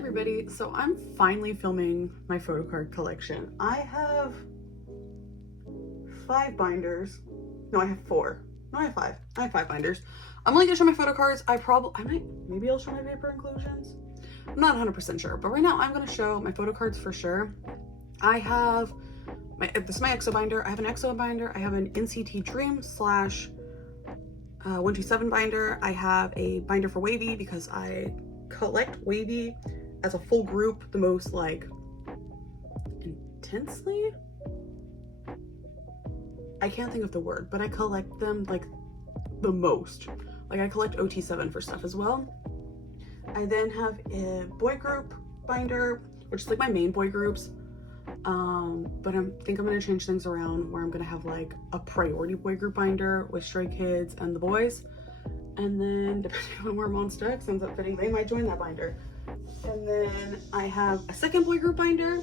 everybody, so I'm finally filming my photocard collection. I have 5 binders. No, I have 4. No, I have 5. I have 5 binders. I'm only gonna show my photocard. Maybe I'll show my paper inclusions. I'm not 100% sure, but right now I'm gonna show my photocards for sure. I have this is my EXO binder. I have an EXO binder. I have an NCT Dream / 127 binder. I have a binder for WAYV because I collect WAYV as a full group the most, like, intensely. I can't think of the word, but I collect them like the most. Like, I collect OT7 for stuff as well. I then have a boy group binder, which is like my main boy groups. But I think I'm gonna change things around where I'm gonna have like a priority boy group binder with Stray Kids and the boys. And then depending on where MonstaX ends up fitting, they might join that binder. And then I have a second boy group binder.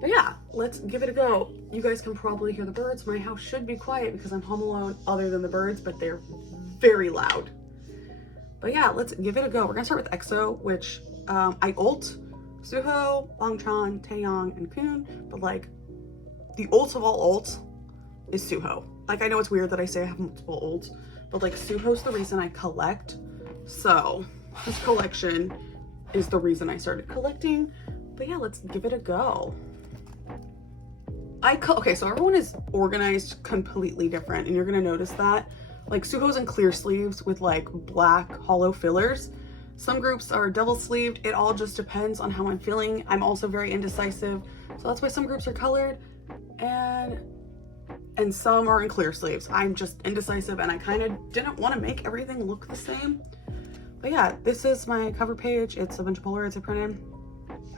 But yeah, let's give it a go. You guys can probably hear the birds. My house should be quiet because I'm home alone other than the birds, but they're very loud. But yeah, let's give it a go. We're gonna start with EXO, which I ult Suho, Bangchan, Taeyang, and Kun, but like the ult of all ults is Suho. Like, I know it's weird that I say I have multiple ults, but like Suho's the reason I collect. So this collection is the reason I started collecting. But yeah, let's give it a go. Okay, so everyone is organized completely different, and you're gonna notice that. Like, Suho's in clear sleeves with like black hollow fillers. Some groups are double sleeved. It all just depends on how I'm feeling. I'm also very indecisive, so that's why some groups are colored and some are in clear sleeves. I'm just indecisive, and I kind of didn't want to make everything look the same. But yeah, this is my cover page. It's a bunch of Polaroids I printed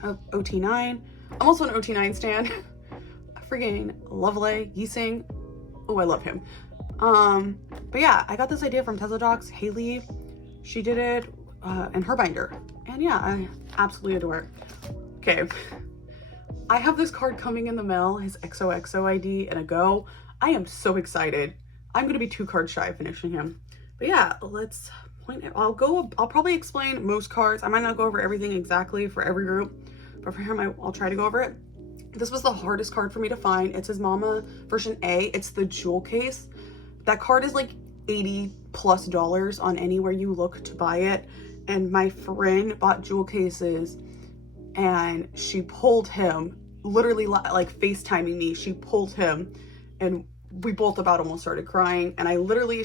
of OT9. I'm also an OT9 stan. Friggin' Lovely Yising. Oh, I love him. But yeah, I got this idea from Tesla Docs. Haley, she did it in her binder, and yeah, I absolutely adore it. Okay, I have this card coming in the mail, his XOXO ID and a go. I am so excited. I'm gonna be 2 cards shy of finishing him. But yeah, let's point it. I'll probably explain most cards. I might not go over everything exactly for every group, but for him I'll try to go over it. This was the hardest card for me to find. It's his Mama version A. It's the jewel case. That card is like $80+ on anywhere you look to buy it. And my friend bought jewel cases and she pulled him, literally like FaceTiming me. She pulled him and we both about almost started crying. And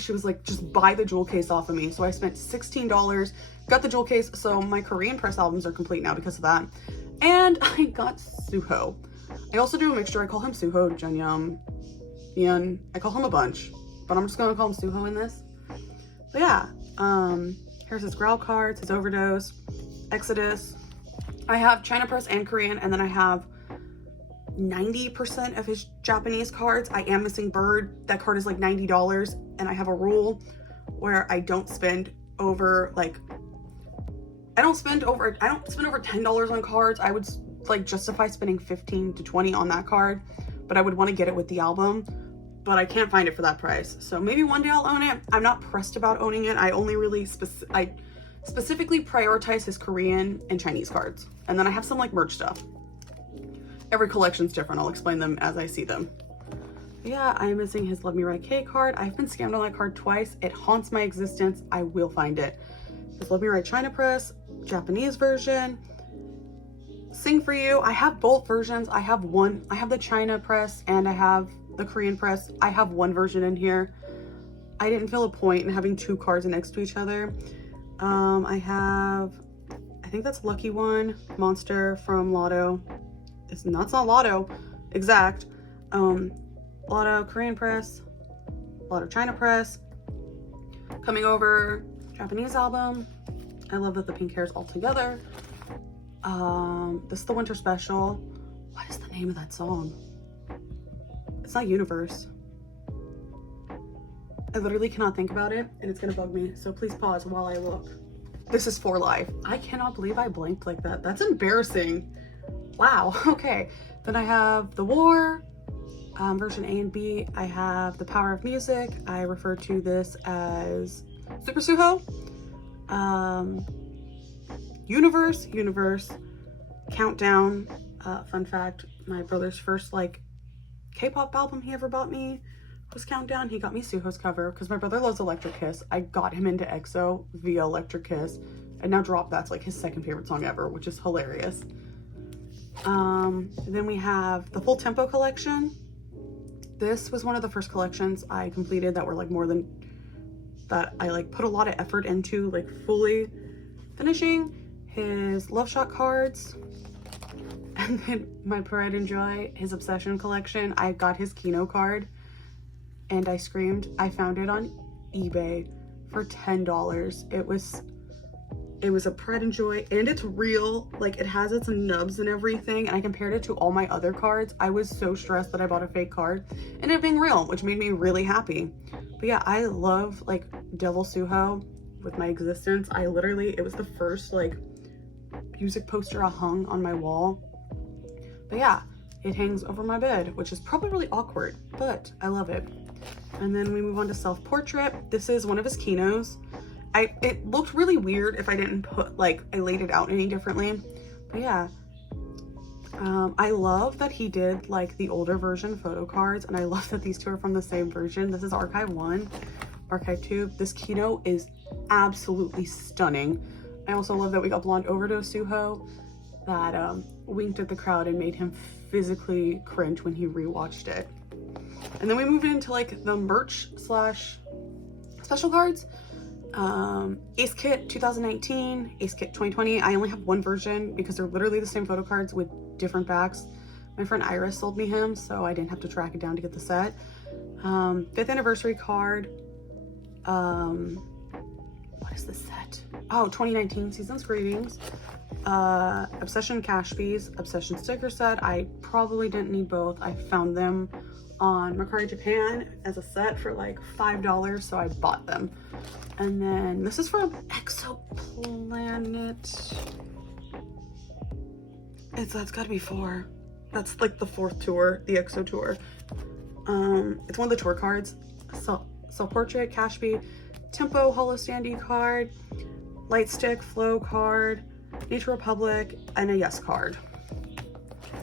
she was like, just buy the jewel case off of me. So I spent $16, got the jewel case. So my Korean press albums are complete now because of that. And I got Suho. I also do a mixture. I call him Suho, Jeonyum, Ian. I call him a bunch, but I'm just gonna call him Suho in this. But yeah, here's his Growl cards, his Overdose, Exodus. I have China Press and Korean, and then I have 90% of his Japanese cards. I am missing Bird. That card is like $90, and I have a rule where I don't spend over I don't spend over $10 on cards. I would like justify spending 15 to 20 on that card, but I would want to get it with the album. But I can't find it for that price. So maybe one day I'll own it. I'm not pressed about owning it. I only really specifically prioritize his Korean and Chinese cards. And then I have some like merch stuff. Every collection's different. I'll explain them as I see them. Yeah, I'm missing his Love Me Right K card. I've been scammed on that card twice. It haunts my existence. I will find it. His Love Me Right China Press, Japanese version. Sing For You. I have both versions. I have the China Press and I have the Korean press. I have one version in here. I didn't feel a point in having 2 cards next to each other. I think that's Lucky One, Monster from Lotto. That's not Lotto, exact. Lotto Korean press, Lotto China press. Coming Over, Japanese album. I love that the pink hair is all together. This is the winter special. What is the name of that song? It's not Universe. I literally cannot think about it and it's gonna bug me. So please pause while I look. This is For Life. I cannot believe I blanked like that. That's embarrassing. Wow, okay. Then I have The War, version A and B. I have The Power of Music. I refer to this as Super Suho. Universe, Countdown. Fun fact, my brother's first like K-pop album he ever bought me was Countdown. He got me Suho's cover because my brother loves Electric Kiss. I got him into EXO via Electric Kiss, and now Drop That's like his second favorite song ever, which is hilarious. Then we have the Full Tempo collection. This was one of the first collections I completed that were like more than that I like put a lot of effort into like fully finishing. His Love Shot cards, and then my Pride and Joy, his Obsession collection. I got his Kino card and I screamed. I found it on eBay for $10. It was a Pride and Joy, and it's real. Like, it has its nubs and everything, and I compared it to all my other cards. I was so stressed that I bought a fake card and it being real, which made me really happy. But yeah, I love like Devil Suho with my existence. It was the first like music poster I hung on my wall. But yeah, it hangs over my bed, which is probably really awkward, but I love it. And then we move on to Self-Portrait. This is one of his Kinos. It looked really weird if I didn't I laid it out any differently. But yeah, I love that he did like the older version photo cards, and I love that these two are from the same version. This is Archive 1, Archive 2. This Kino is absolutely stunning. I also love that we got Blonde Overdose Suho that winked at the crowd and made him physically cringe when he rewatched it. And then we move into like the merch slash special cards. Ace Kit 2019, Ace Kit 2020. I only have one version because they're literally the same photo cards with different backs. My friend Iris sold me him, so I didn't have to track it down to get the set. 5th anniversary card. What is this set? Oh, 2019 Season's Greetings. Obsession cash fees, Obsession sticker set. I probably didn't need both. I found them on Mercari Japan as a set for like $5, so I bought them. And then this is from Exoplanet. That's gotta be 4. That's like the 4th tour, the EXO tour. It's one of the tour cards. Self-Portrait, cash fee, Tempo Holo Standee card, Light Stick Flow card, Nature Republic, and a Yes card.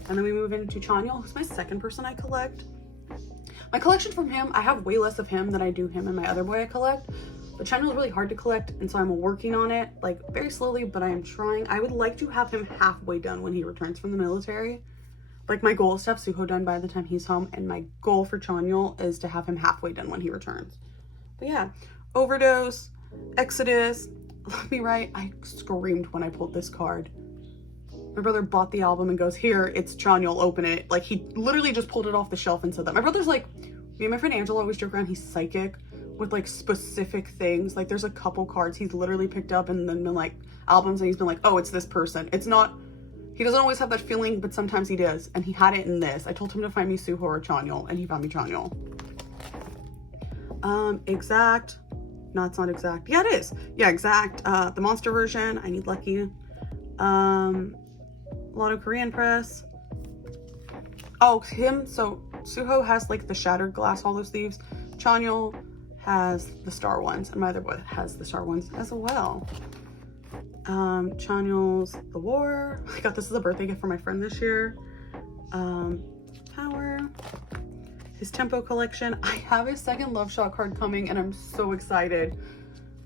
And then we move into Chanyeol, who's my second person I collect. My collection from him, I have way less of him than I do him and my other boy I collect. But Chanyeol is really hard to collect, and so I'm working on it, like very slowly, but I am trying. I would like to have him halfway done when he returns from the military. Like, my goal is to have Suho done by the time he's home, and my goal for Chanyeol is to have him halfway done when he returns. But yeah, Overdose, Exodus. Let me write, I screamed when I pulled this card. My brother bought the album and goes, "Here, it's Chanyeol, open it." Like, he literally just pulled it off the shelf and said that. My brother's like, me and my friend Angela always joke around, he's psychic with like specific things. Like, there's a couple cards he's literally picked up and then been like albums, and he's been like, "Oh, it's this person." It's not, he doesn't always have that feeling, but sometimes he does, and he had it in this. I told him to find me Suho or Chanyeol, and he found me Chanyeol. Exact. No, it's not Exact. Yeah, it is. Yeah, Exact. The Monster version. I need Lucky. Lotto Korean Press. Oh, him. So Suho has like the shattered glass hollow sleeves. Chanyeol has the star ones, and my other boy has the star ones as well. Chanyeol's The War. I got this as a birthday gift for my friend this year. Power. His Tempo collection. I have his second Love Shot card coming, and I'm so excited.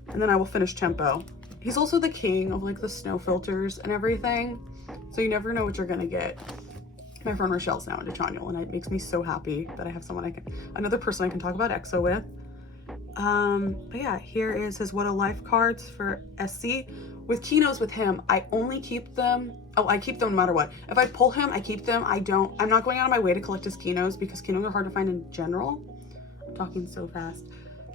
And then I will finish Tempo. He's also the king of like the snow filters and everything, so you never know what you're gonna get. My friend Rochelle's now into Chanyeol, and it makes me so happy that I have someone another person I can talk about EXO with. But yeah, here is his What a Life cards for SC. With Kinos with him, I only keep them. Oh, I keep them no matter what. If I pull him, I keep them. I'm not going out of my way to collect his Kinos because Kinos are hard to find in general. I'm talking so fast.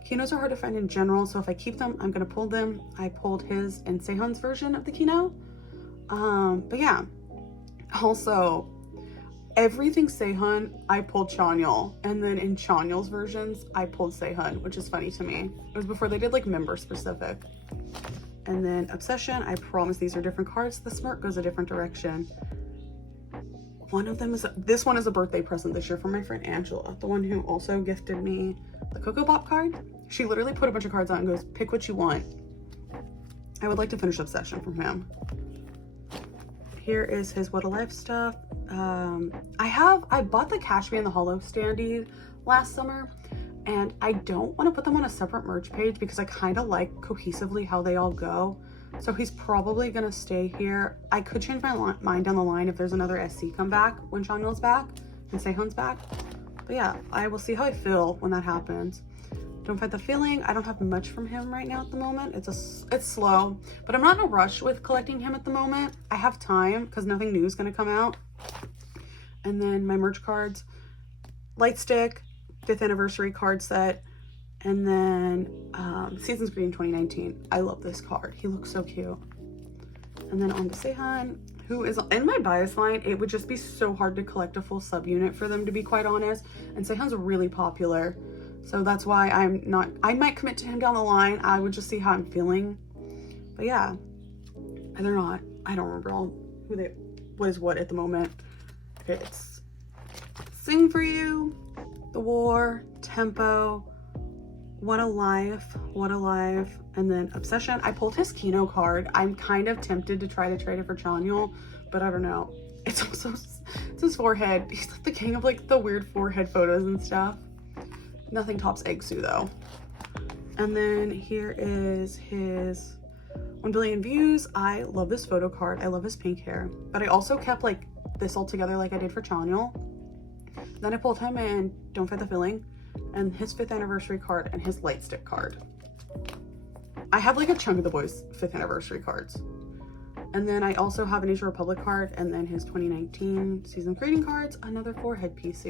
Kinos are hard to find in general, so if I keep them, I'm gonna pull them. I pulled his and Sehun's version of the Kino. But yeah. Also, everything Sehun, I pulled Chanyeol, and then in Chanyeol's versions, I pulled Sehun, which is funny to me. It was before they did like member specific. And then Obsession, I promise these are different cards. The smirk goes a different direction. One of them is, this one is a birthday present this year from my friend Angela, the one who also gifted me the Coco Bop card. She literally put a bunch of cards on and goes, "Pick what you want." I would like to finish Obsession from him. here is his What a Life stuff. I bought the Cashmere and the Hollow standee last summer, and I don't want to put them on a separate merch page because I kind of like cohesively how they all go. So he's probably gonna stay here. I could change my mind down the line if there's another SC come back when Chanyeol's back and Sehun's back. But yeah, I will see how I feel when that happens. Don't Fight the Feeling. I don't have much from him right now at the moment. It's slow, but I'm not in a rush with collecting him at the moment. I have time because nothing new is gonna come out. And then my merch cards, Light Stick, 5th anniversary card set, and then Seasons Green 2019. I love this card. He looks so cute. And then on to Sehun, who is in my bias line. It would just be so hard to collect a full subunit for them, to be quite honest. And Sehun's really popular. So that's why I might commit to him down the line. I would just see how I'm feeling. But yeah, they're not, I don't remember all what is what at the moment. It's Sing For You, The War, Tempo, What a Life, and then Obsession. I pulled his Kino card. I'm kind of tempted to try to trade it for Chanyeol, but I don't know. It's his forehead. He's like the king of like the weird forehead photos and stuff. Nothing tops Egsu though. And then here is his 1 billion views. I love this photo card. I love his pink hair, but I also kept like this all together like I did for Chanyeol. Then I pulled him in Don't Fight the Feeling and his 5th anniversary card and his Light Stick card. I have like a chunk of the Boyz 5th anniversary cards. And then I also have an Asia Republic card and then his 2019 season greeting cards, another forehead piece.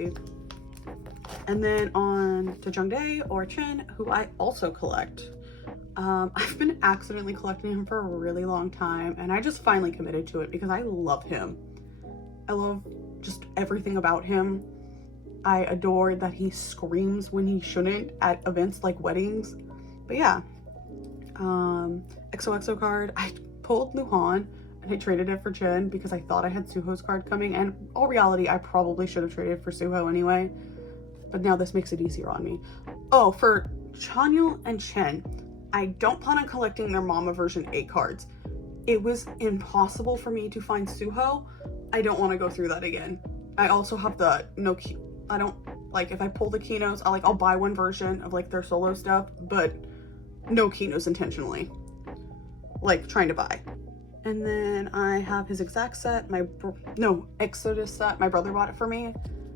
And then on to Jungdae or Chen, who I also collect. I've been accidentally collecting him for a really long time, and I just finally committed to it because I love him. I love just everything about him. I adore that he screams when he shouldn't at events like weddings. But yeah, XOXO card. I pulled Luhan and I traded it for Chen because I thought I had Suho's card coming, and in all reality, I probably should have traded for Suho anyway. But now this makes it easier on me. Oh, for Chanyeol and Chen, I don't plan on collecting their Mama version 8 cards. It was impossible for me to find Suho. I don't want to go through that again. I also have the I don't like, if I pull the Kinos, I'll buy one version of like their solo stuff, but no Kinos intentionally, like trying to buy. And then I have his exact set, Exodus set. My brother bought it for me.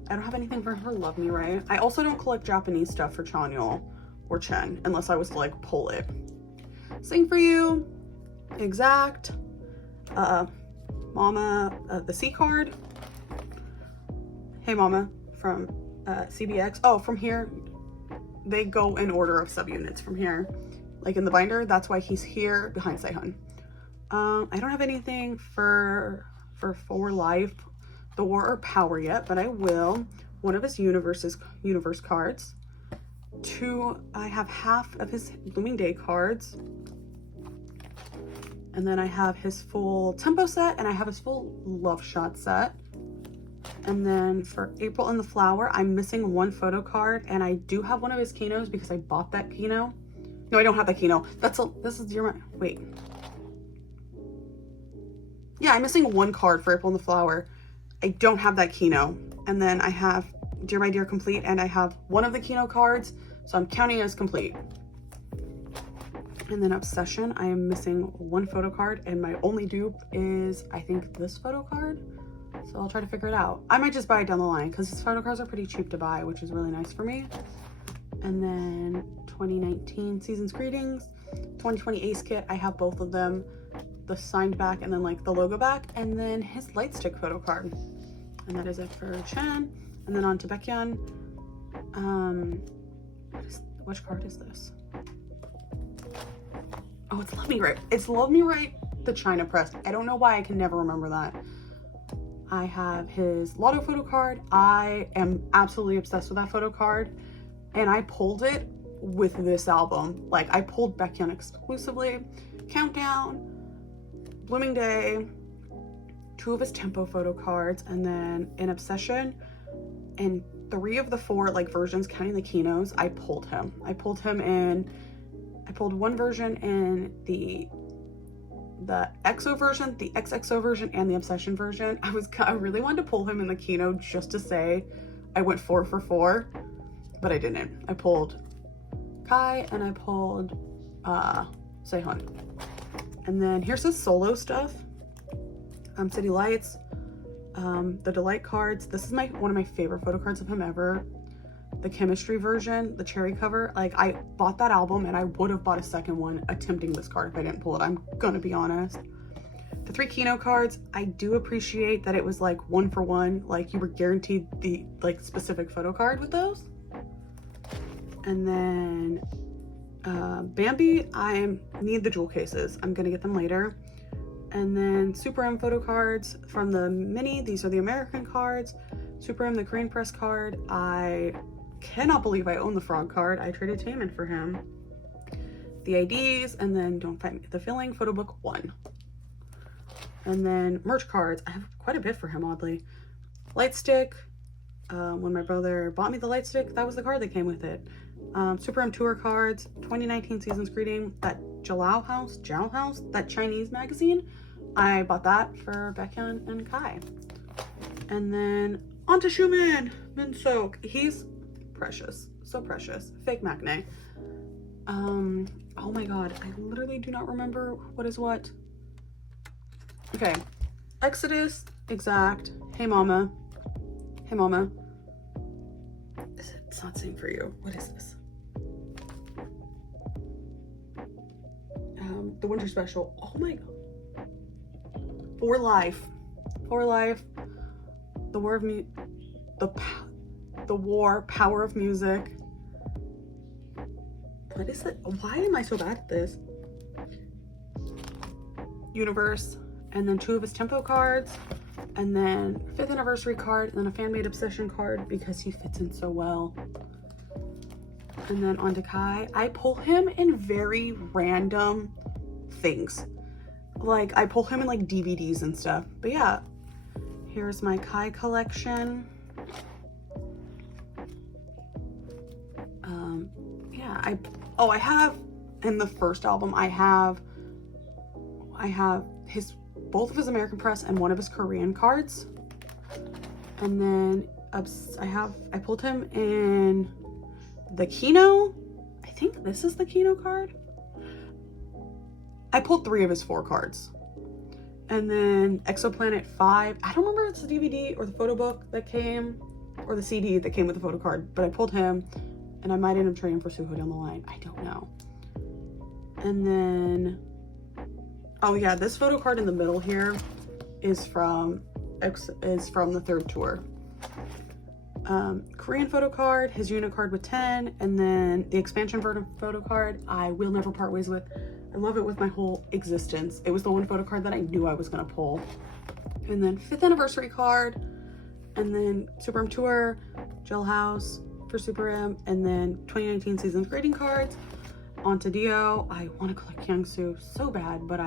I don't have anything for her Love Me Right. I also don't collect Japanese stuff for Chanyeol or Chen unless I was to like pull it. Sing For You, Exact, Mama, the C card, Hey Mama from CBX. Oh, from here, they go in order of subunits from here. Like in the binder, that's why he's here behind Sehun. I don't have anything for Life, The War, or Power yet, but I will. One of his universe cards. 2, I have half of his Blooming Day cards. And then I have his full Tempo set, and I have his full Love Shot set. And then for April and the Flower, I'm missing one photo card, and I do have one of his Kinos because I bought that Kino. No, I don't have that Kino. This is your, wait. Yeah, I'm missing one card for April and the Flower. I don't have that Kino. And then I have Dear My Dear complete, and I have one of the Kino cards, so I'm counting it as complete. And then Obsession, I am missing one photo card, and my only dupe is, I think, this photo card. So I'll try to figure it out. I might just buy it down the line because his photo cards are pretty cheap to buy, which is really nice for me. And then 2019 Seasons Greetings, 2020 Ace Kit, I have both of them, the signed back and then like the logo back, and then his Light Stick photo card. And that is it for Chen. And then on to Baekhyun. Which card is this? Oh, it's Love Me Right. It's Love Me Right, the China press. I don't know why I can never remember that. I have his Lotto photo card. I am absolutely obsessed with that photo card. And I pulled it with this album. Like, I pulled Baekhyun exclusively. Countdown, Blooming Day, 2 of his Tempo photo cards, and then in Obsession, and 3 of the 4 like versions, counting the Kinos, I pulled him. I pulled one version in the the EXO version, the XXO version, and the Obsession version. I really wanted to pull him in the Kino just to say I went 4 for 4, but I didn't. I pulled Kai and I pulled Sehun. And then here's his solo stuff. City Lights, the Delight cards. This is one of my favorite photo cards of him ever. The Chemistry version, the cherry cover. Like, I bought that album and I would have bought a second one attempting this card if I didn't pull it. I'm gonna be honest. The 3 Kino cards, I do appreciate that it was like 1 for 1. Like, you were guaranteed the like specific photo card with those. And then Bambi, I need the jewel cases. I'm gonna get them later. And then SuperM photo cards from the mini. These are the American cards. SuperM, the Korean press card. I cannot believe I own the frog card. I traded Taemin for him. The IDs, and then Don't Fight Me. The Filling photo book 1. And then merch cards. I have quite a bit for him, oddly. Light stick. When my brother bought me the light stick, that was the card that came with it. SuperM tour cards. 2019 Seasons Greeting. That Jiao House, that Chinese magazine. I bought that for Baekhyun and Kai. And then onto Schumann, Minseok. He's precious, so precious. Fake Maknae. Oh my god, I literally do not remember what is what. Okay, Exodus, Exact, Hey Mama. Hey Mama. It's not Sing For You. What is this? The Winter Special. Oh my god. For Life. The War, Power of Music. What is it? Why am I so bad at this? Universe, and then 2 of his tempo cards, and then 5th anniversary card, and then a fan-made Obsession card because he fits in so well. And then on to Kai. I pull him in very random things. Like, I pull him in like DVDs and stuff. But yeah, here's my Kai collection. Yeah, I have in the first album, I have both of his American Press and one of his Korean cards. And then I pulled him in the Kino. I think this is the Kino card. I pulled 3 of his 4 cards. And then Exoplanet 5. I don't remember if it's the DVD or the photo book that came, or the CD that came with the photo card, but I pulled him, and I might end up trading for Suho down the line. I don't know. And then, oh yeah, this photo card in the middle here is from the 3rd tour. Korean photo card, his unit card with 10, and then the expansion version photo card I will never part ways with. I love it with my whole existence. It was the one photo card that I knew I was gonna pull. And then 5th anniversary card, and then SuperM Tour, Jailhouse for SuperM, and then 2019 Seasons Grading cards. Onto Dio. I want to collect Kyungsoo so bad, but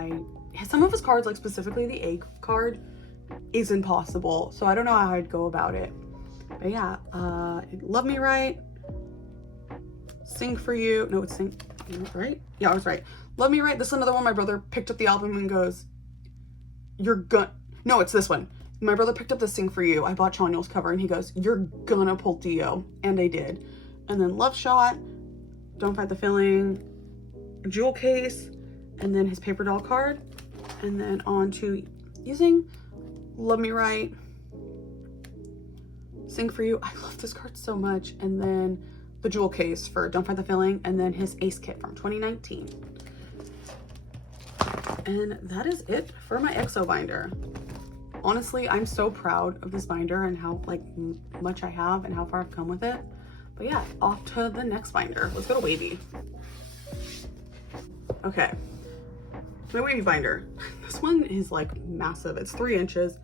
some of his cards, like specifically the A card, is impossible. So I don't know how I'd go about it. But yeah, Love Me Right, Sing For You. No, it's Sing, right? Yeah, I was right. Love Me Right. This is another one. My brother picked up the album and goes, no, it's this one. My brother picked up the Sing For You. I bought Chanyeol's cover and he goes, you're gonna pull Dio. And I did. And then Love Shot, Don't Fight the Feeling, Jewel Case, and then his paper doll card. And then on to using Love Me Right, Sing For You. I love this card so much. And then the Jewel Case for Don't Fight the Feeling, and then his Ace Kit from 2019. And that is it for my EXO binder. Honestly, I'm so proud of this binder and how much I have and how far I've come with it. But yeah, off to the next binder. Let's go to WAYV. Okay, my WAYV binder. This one is like massive. It's 3 inches,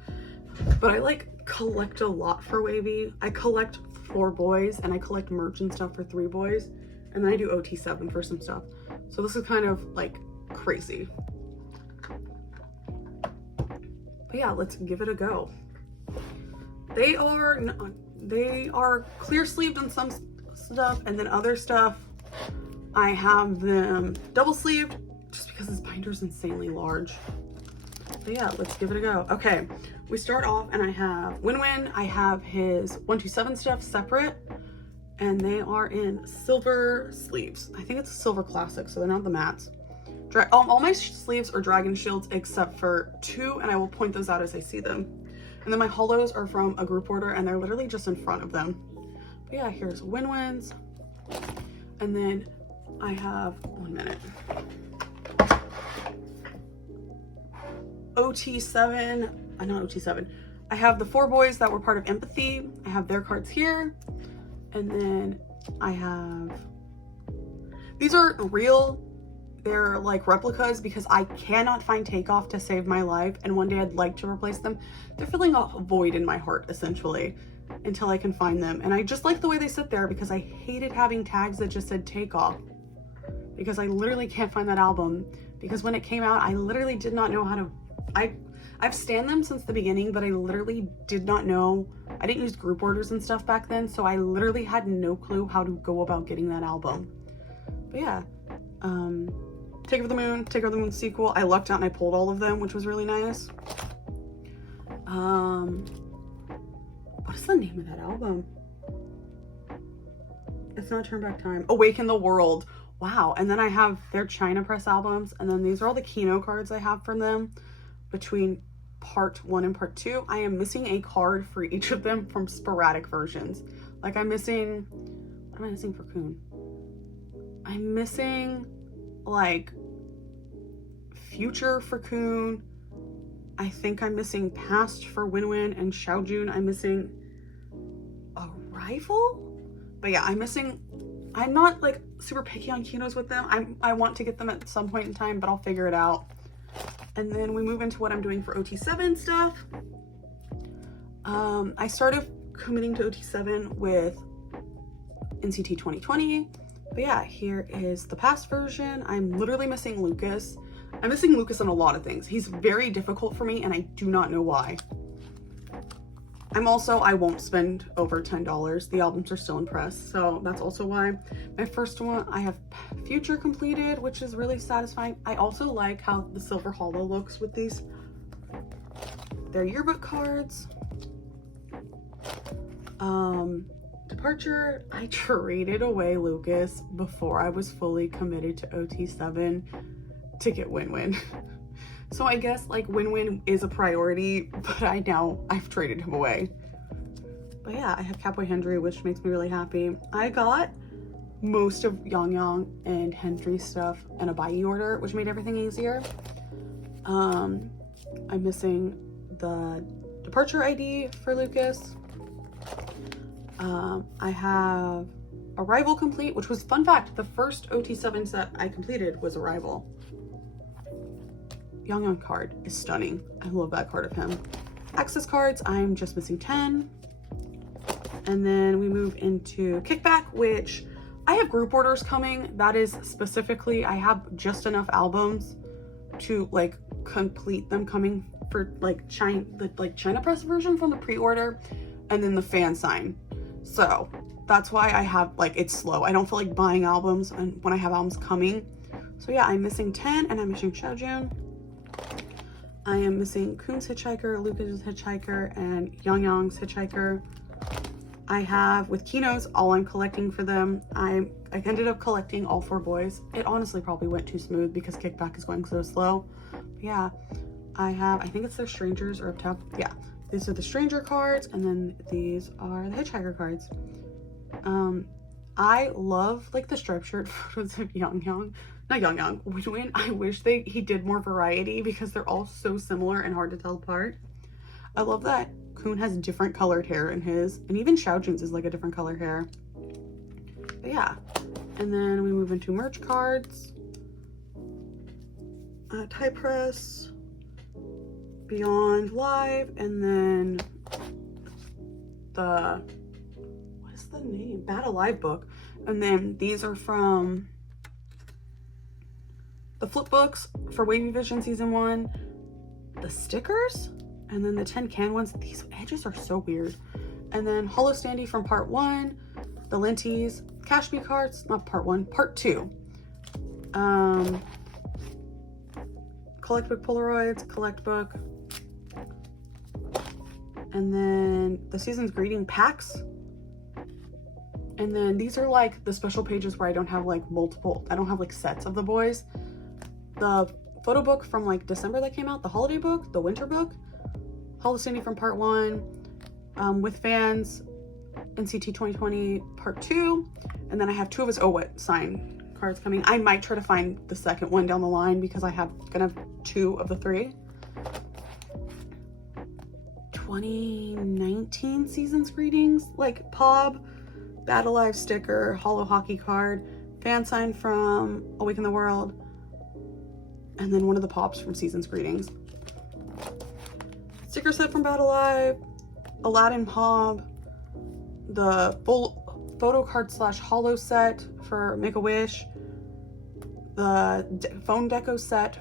but I collect a lot for WAYV. I collect for Boyz and I collect merch and stuff for 3 Boyz, and then I do OT7 for some stuff. So this is kind of like crazy. But yeah, let's give it a go. They are clear sleeved on some stuff, and then other stuff I have them double sleeved just because this binder is insanely large. But yeah, let's give it a go. Okay, we start off and I have Win. I have his 127 stuff separate, and they are in silver sleeves. I think it's a silver classic, so they're not the mattes. All my sleeves are dragon shields except for 2, and I will point those out as I see them. And then my holos are from a group order, and they're literally just in front of them. But yeah, here's Wins. And then I have, 1 minute. OT7, not OT7. I have the 4 boys that were part of Empathy. I have their cards here. And then I have, these are real. They're like replicas because I cannot find Takeoff to save my life. And one day I'd like to replace them. They're filling a void in my heart, essentially, until I can find them. And I just like the way they sit there because I hated having tags that just said Takeoff. Because I literally can't find that album. Because when it came out, I literally did not know how to, I've stanned them since the beginning, but I literally did not know. I didn't use group orders and stuff back then, so I literally had no clue how to go about getting that album. But yeah, Take Over the Moon sequel. I lucked out and I pulled all of them, which was really nice. What is the name of that album? It's not Turn Back Time. Awaken the World. Wow. And then I have their China Press albums, and then these are all the Kino cards I have from them between part 1 and part 2. I am missing a card for each of them from sporadic versions. Like I'm missing, what am I missing for Kun? I'm missing like Future for Kun. I think I'm missing Past for Win and Xiaojun. I'm missing Arrival. But yeah, I'm not like super picky on Kinos with them. I want to get them at some point in time, but I'll figure it out. And then we move into what I'm doing for OT7 stuff. I started committing to OT7 with NCT 2020. But yeah, here is the past version. I'm literally missing Lucas. I'm missing Lucas on a lot of things. He's very difficult for me, and I do not know why. I won't spend over $10. The albums are still in press, so that's also why. My first one, I have Future completed, which is really satisfying. I also like how the silver holo looks with these. They're yearbook cards. Departure, I traded away Lucas before I was fully committed to OT7 to get Win. So I guess like Win is a priority, but I've traded him away. But yeah, I have Catboy Hendry, which makes me really happy. I got most of Yang and Hendry stuff in a buying order, which made everything easier. I'm missing the Departure ID for Lucas. I have Arrival complete, which was, fun fact, the first OT7 set I completed was Arrival. Yang card is stunning. I love that card of him. Access cards, I'm just missing 10. And then we move into Kickback, which I have group orders coming. That is specifically, I have just enough albums to like complete them coming for like China Press version from the pre-order, and then the fan sign. So that's why I have like, it's slow. I don't feel like buying albums and when I have albums coming. So yeah, I'm missing 10, and I'm missing Xiaojun. I am missing Kun's Hitchhiker, Lucas's Hitchhiker, and Yang's Hitchhiker. I have, with Kinos, all I'm collecting for them. I ended up collecting all 4 boys. It honestly probably went too smooth because Kickback is going so slow. But yeah, I think it's their Strangers or up top. Yeah, these are the Stranger cards, and then these are the Hitchhiker cards. I love like the striped shirt photos of Win. I wish he did more variety because they're all so similar and hard to tell apart. I love that Kun has different colored hair in his, and even Xiaojun's is like a different color hair. But yeah, and then we move into merch cards. Tie Press, Beyond Live, and then what is the name? Bad Alive book. And then these are from the flip books for WAYV Vision Season 1, the stickers, and then the 10 can ones. These edges are so weird. And then Holo Standee from part 1, the Linties, Cashby cards, not part 1, part 2. collect book Polaroids, collect book. And then the season's greeting packs. And then these are like the special pages where I don't have like multiple, I don't have like sets of the boys. The photo book from like December that came out, the holiday book, the winter book, Holocene from part 1, with fans, NCT 2020 part 2, and then I have 2 of his Oh What sign cards coming. I might try to find the second one down the line because I gonna have 2 of the 3. 2019 season's greetings, like Pob, Battle Live sticker, holo hockey card, fan sign from Awake in the World, and then one of the pops from season's greetings. Sticker set from Battle Live, Aladdin Pob, the full photo card / holo set for Make-A-Wish, the phone deco set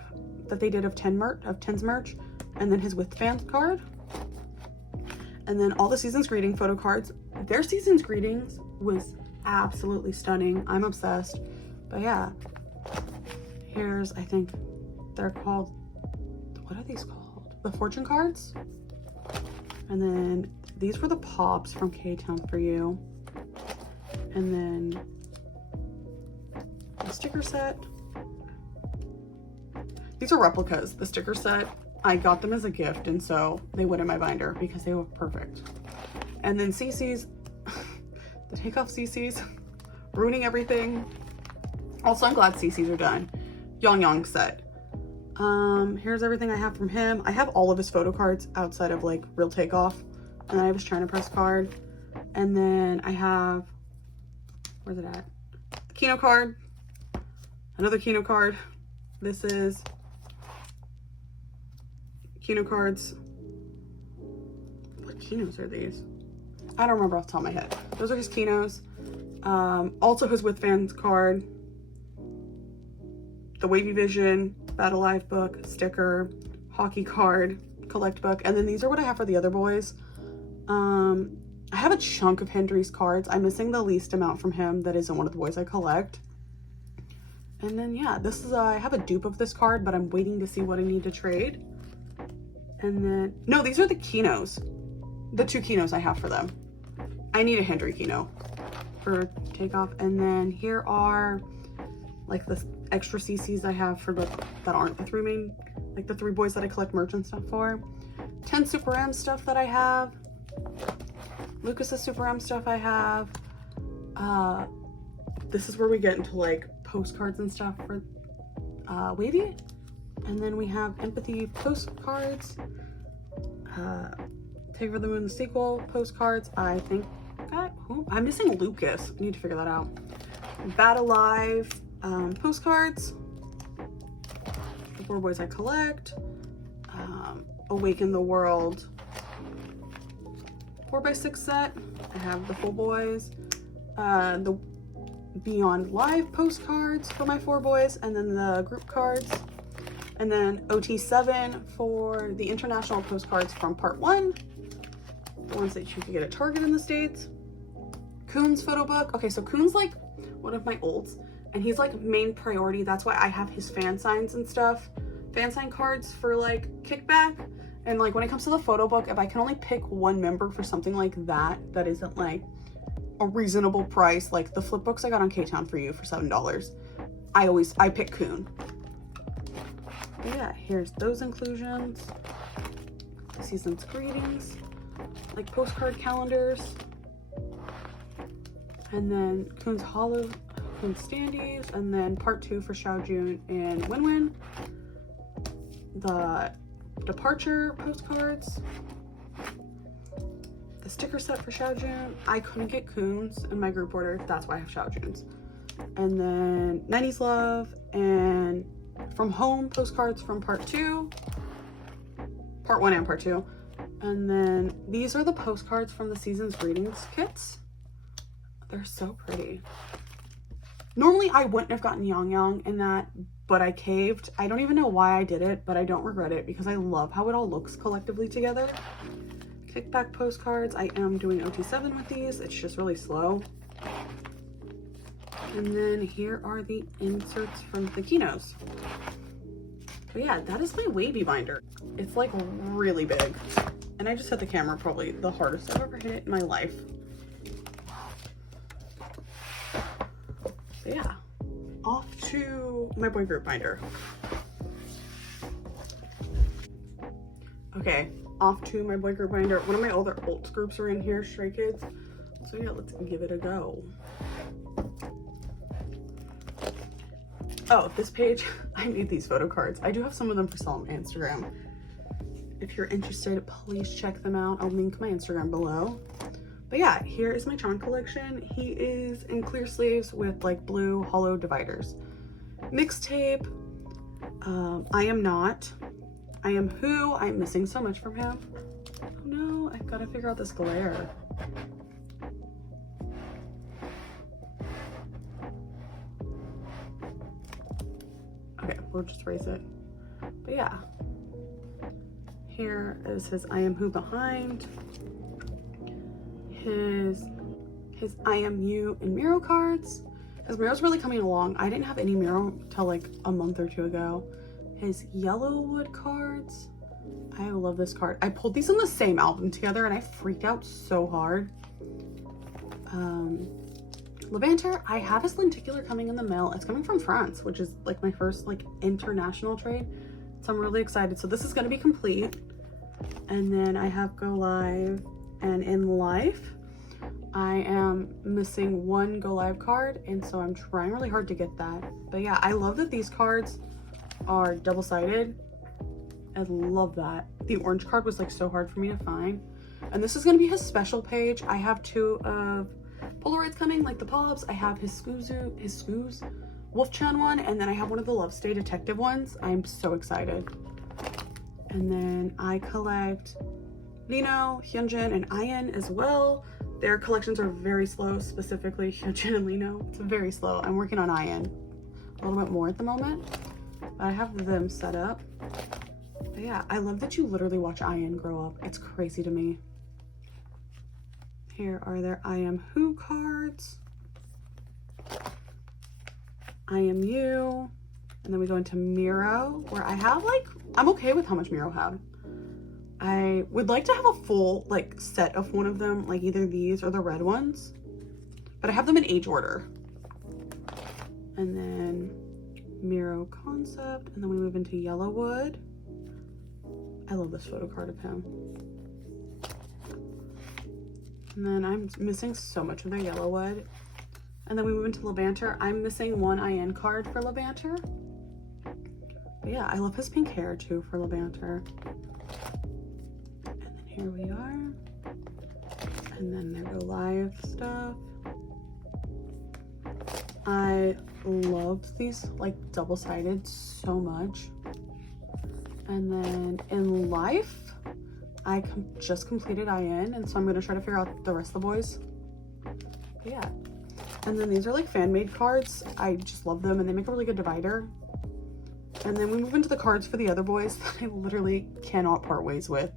that they did of 10's merch, and then his with fans card. And then all the season's greeting photo cards. Their season's greetings was absolutely stunning. I'm obsessed. But yeah, here's, I think they're called, what are these called? The fortune cards. And then these were the pops from K-Town for You. And then the sticker set. These are replicas. The sticker set, I got them as a gift, and so they went in my binder because they were perfect. And then CC's, the takeoff CC's, ruining everything. Also, I'm glad CC's are done. Yang set. Here's everything I have from him. I have all of his photo cards outside of like real takeoff, and then I have his China press card, and then I have, where's it at? Kino card, another Kino card. This is Kino cards. What Kinos are these? I don't remember off the top of my head. Those are his Kinos. Also his with fans card, the WAYV Vision, Battle Live book, sticker, hockey card, collect book, and then these are what I have for the other boys. I have a chunk of Hendry's cards. I'm missing the least amount from him that isn't one of the boys I collect. And then yeah, this is I have a dupe of this card, but I'm waiting to see what I need to trade. And then, no, these are the Kinos. The 2 Kinos I have for them. I need a Hendry Kino for takeoff. And then here are like the extra CCs I have for that aren't the 3 main, like the 3 boys that I collect merch and stuff for. 10 SuperM stuff that I have. Lucas's SuperM stuff I have. This is where we get into like postcards and stuff for WAYV. And then we have Empathy postcards, Take for the Moon the sequel postcards. I think I'm missing Lucas. I need to figure that out. Battle Live postcards, the 4 boys I collect. Awaken the World 4x6 set. I have the full boys. The Beyond Live postcards for my 4 boys, and then the group cards. And then OT7 for the international postcards from part 1. The ones that you can get at Target in the States. Kuhn's photo book. Okay, so Kuhn's like one of my olds, and he's like main priority. That's why I have his fan signs and stuff. Fan sign cards for like kickback. And like when it comes to the photo book, if I can only pick one member for something like that, that isn't like a reasonable price, like the flip books I got on K-Town for You for $7. I pick Kuhn. But yeah, here's those inclusions. Season's greetings, like postcard calendars, and then Kuhn's Hollow, Kuhn's Standees, and then part 2 for Xiaojun and Winwin. The departure postcards, the sticker set for Xiaojun. I couldn't get Kuhn's in my group order, that's why I have Xiaojun's. And then 90s Love and From Home postcards from part 2, part 1 and part 2. And then these are the postcards from the season's greetings kits. They're so pretty. Normally I wouldn't have gotten Yang in that, but I caved. I don't even know why I did it, but I don't regret it because I love how it all looks collectively together. Kickback postcards. I am doing OT7 with these. It's just really slow. And then here are the inserts from the Kinos. But yeah, that is my wavy binder. It's like really big. And I just hit the camera probably the hardest I've ever hit it in my life. But yeah, off to my boy group binder. Okay, off to my boy group binder. One of my other alt groups are in here, Stray Kids. So yeah, let's give it a go. Oh, this page, I made these photo cards. I do have some of them for sale on Instagram. If you're interested, please check them out. I'll link my Instagram below. But yeah, here is my Chan collection. He is in clear sleeves with like blue hollow dividers. Mixtape, I Am Not, I Am Who. I'm missing so much from him. Oh no, I've got to figure out this glare. Okay, we'll just erase it. But yeah, here is his I Am Who behind. His I Am You and Miro cards. His Miro's really coming along. I didn't have any Miro till like a month or two ago. His Yellowwood cards. I love this card. I pulled these on the same album together and I freaked out so hard. Levanter, I have his lenticular coming in the mail. It's coming from France, which is like my first like international trade. So I'm really excited. So this is gonna be complete. And then I have Go Live and In Life. I am missing one Go Live card, and so I'm trying really hard to get that. But yeah, I love that these cards are double-sided. I love that. The orange card was like so hard for me to find. And this is gonna be his special page. I have two of Polaroids coming, like the Pops. I have his Scooz Wolfchan one, and then I have one of the Love Stay Detective ones. I'm so excited. And then I collect Lino, Hyunjin, and Ian as well. Their collections are very slow, specifically Hyunjin and Lino. It's very slow. I'm working on Ian a little bit more at the moment, but I have them set up. But yeah, I love that you literally watch Ian grow up. It's crazy to me. Here are their I Am Who cards. I Am You. And then we go into Miro, where I have like, I'm okay with how much Miro I have. I would like to have a full like set of one of them, like either these or the red ones, but I have them in age order. And then Miro Concept, and then we move into Yellowwood. I love this photo card of him. And then I'm missing so much of their Yellowwood. And then we move into Levanter. I'm missing one IN card for Levanter. But yeah, I love his pink hair too for Levanter. And then here we are. And then there Go Live stuff. I love these like double-sided so much. And then in Life, I just completed IN, and so I'm gonna try to figure out the rest of the boys. But yeah. And then these are like fan-made cards. I just love them, and they make a really good divider. And then we move into the cards for the other boys that I literally cannot part ways with.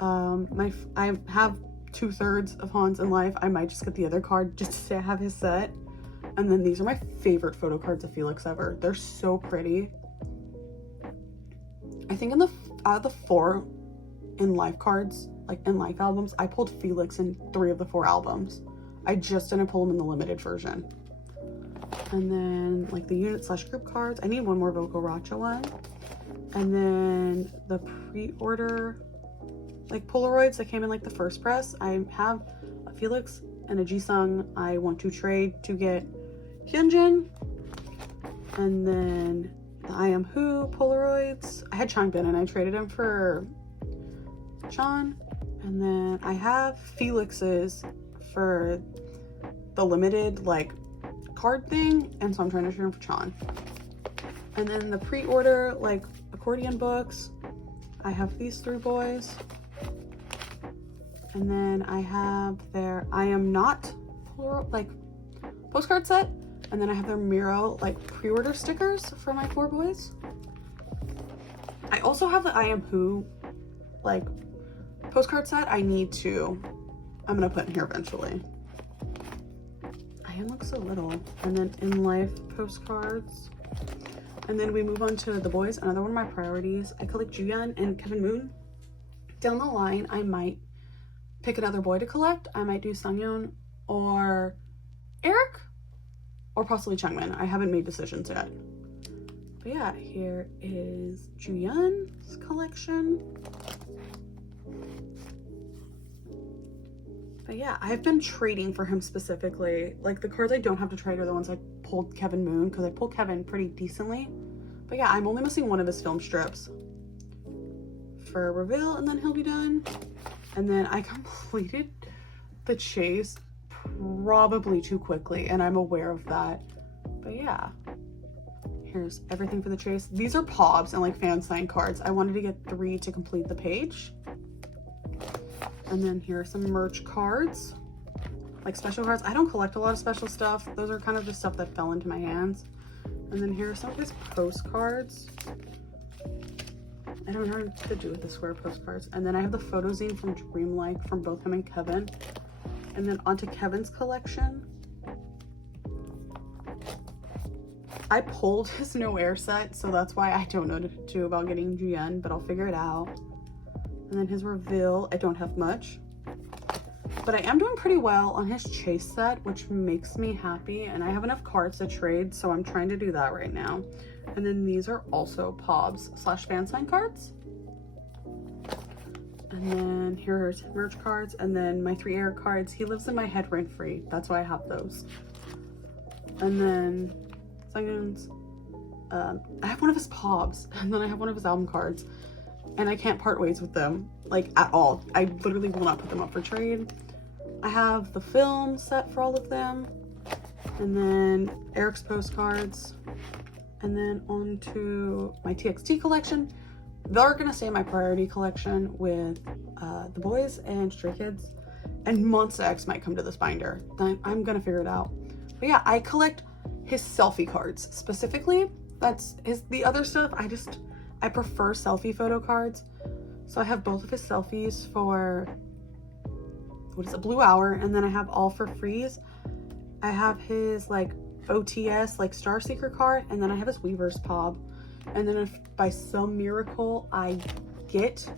I have 2/3 of Hans in Life. I might just get the other card just to say I have his set. And then these are my favorite photo cards of Felix ever. They're so pretty. I think out of the 4 In Life cards, like In Life albums, I pulled Felix in 3 of the 4 albums. I just didn't pull them in the limited version. And then like the unit/group cards. I need one more Vocal Racha one. And then the pre-order like Polaroids that came in like the first press. I have a Felix and a Jisung I want to trade to get Hyunjin. And then the I Am Who Polaroids. I had Changbin and I traded him for Chan. And then I have Felix's for the limited like card thing, and so I'm trying to trade him for Chan. And then the pre-order like accordion books, I have these 3 boys. And then I have their I Am Not like postcard set, and then I have their Miro like pre-order stickers for my 4 boys. I also have the I Am Who like postcard set. I'm gonna put in here eventually. I am looks so little. And then In Life postcards. And then we move on to the boys, another one of my priorities. I collect Juyeon and Kevin Moon. Down the line, I might pick another boy to collect. I might do Sungyeon or Eric or possibly Changmin. I haven't made decisions yet. But yeah, here is Juyeon's collection. But yeah, I've been trading for him specifically. Like the cards I don't have to trade are the ones I pulled Kevin Moon, because I pulled Kevin pretty decently. But yeah, I'm only missing one of his film strips for reveal, and then he'll be done. And then I completed the chase probably too quickly, and I'm aware of that. But yeah, here's everything for the chase. These are POBs and like fan sign cards. I wanted to get 3 to complete the page. And then here are some merch cards, like special cards. I don't collect a lot of special stuff. Those are kind of just stuff that fell into my hands. And then here are some of his postcards. I don't know what to do with the square postcards. And then I have the photo zine from Dreamlike from both him and Kevin. And then onto Kevin's collection. I pulled his No Air set, so that's why I don't know what to do about getting Juyeon, but I'll figure it out. And then his reveal, I don't have much. But I am doing pretty well on his chase set, which makes me happy. And I have enough cards to trade, so I'm trying to do that right now. And then these are also POBs / fan sign cards. And then here's merch cards. And then my 3 air cards. He lives in my head rent free. That's why I have those. And then seconds. I have one of his POBs. And then I have one of his album cards. And I can't part ways with them, like, at all. I literally will not put them up for trade. I have the film set for all of them. And then Eric's postcards. And then on to my TXT collection. They're gonna stay in my priority collection with the boys and Stray Kids. And MonstaX might come to this binder. I'm gonna figure it out. But yeah, I collect his selfie cards specifically. That's the other stuff. I prefer selfie photo cards. So I have both of his selfies for, what is it, Blue Hour, and then I have all for Freeze. I have his like OTS, like Star Seeker card, and then I have his Weaver's POB. And then if by some miracle I get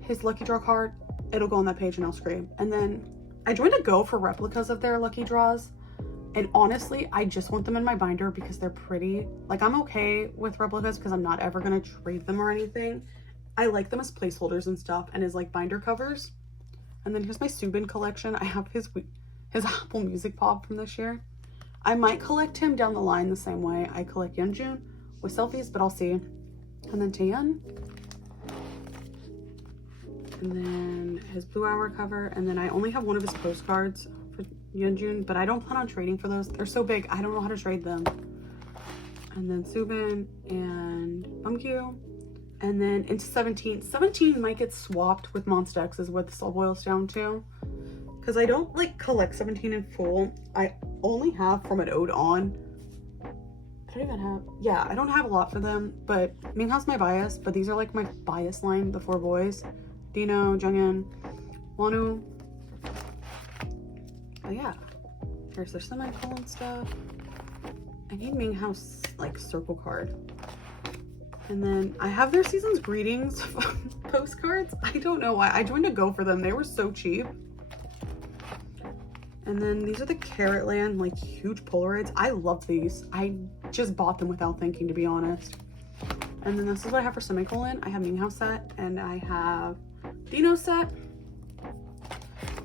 his Lucky Draw card, it'll go on that page and I'll scream. And then I joined a Go for replicas of their Lucky Draws. And honestly, I just want them in my binder because they're pretty. Like, I'm okay with replicas because I'm not ever going to trade them or anything. I like them as placeholders and stuff and as like binder covers. And then here's my Subin collection. I have his Apple Music POB from this year. I might collect him down the line the same way I collect Yeonjun with selfies, but I'll see. And then Taeyeon. And then his Blue Hour cover. And then I only have one of his postcards for Yeonjun, but I don't plan on trading for those. They're so big, I don't know how to trade them. And then Subin and Bumkyu. And then into 17. 17 might get swapped with MonstaX is what this all boils down to. Because I don't like collect 17 in full. I only have from an ode on. I don't even have, yeah, I don't have a lot for them, but Minghao's my bias, but these are like my bias line, the 4 boys. Dino, Jungin, Wonho. Oh yeah, here's their semicolon stuff. I need Minghao's like circle card. And then I have their season's greetings postcards. I don't know why. I joined a Go for them. They were so cheap. And then these are the Carrotland, like huge Polaroids. I love these. I just bought them without thinking, to be honest. And then this is what I have for semicolon. I have Minghao set and I have Dino set.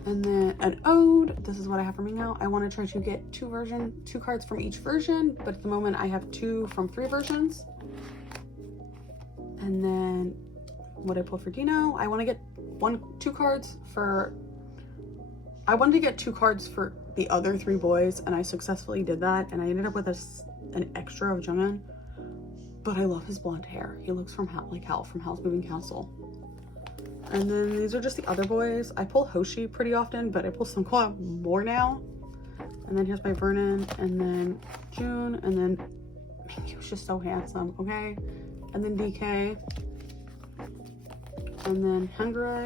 And then an ode. This is what I have for Minghao. I want to try to get 2 cards from each version, but at the moment I have 2 from 3 versions. And then what I pulled for Dino, I want to get 2 cards for, I wanted to get 2 cards for the other 3 boys, and I successfully did that, and I ended up with an extra of Jungin. But I love his blonde hair. He looks like Hal from Hal's Moving Castle. And then these are just the other boys. I pull Hoshi pretty often, but I pull Seungkwa more now. And then here's my Vernon, and then June, and then he was just so handsome, okay? And then DK, and then Hungry.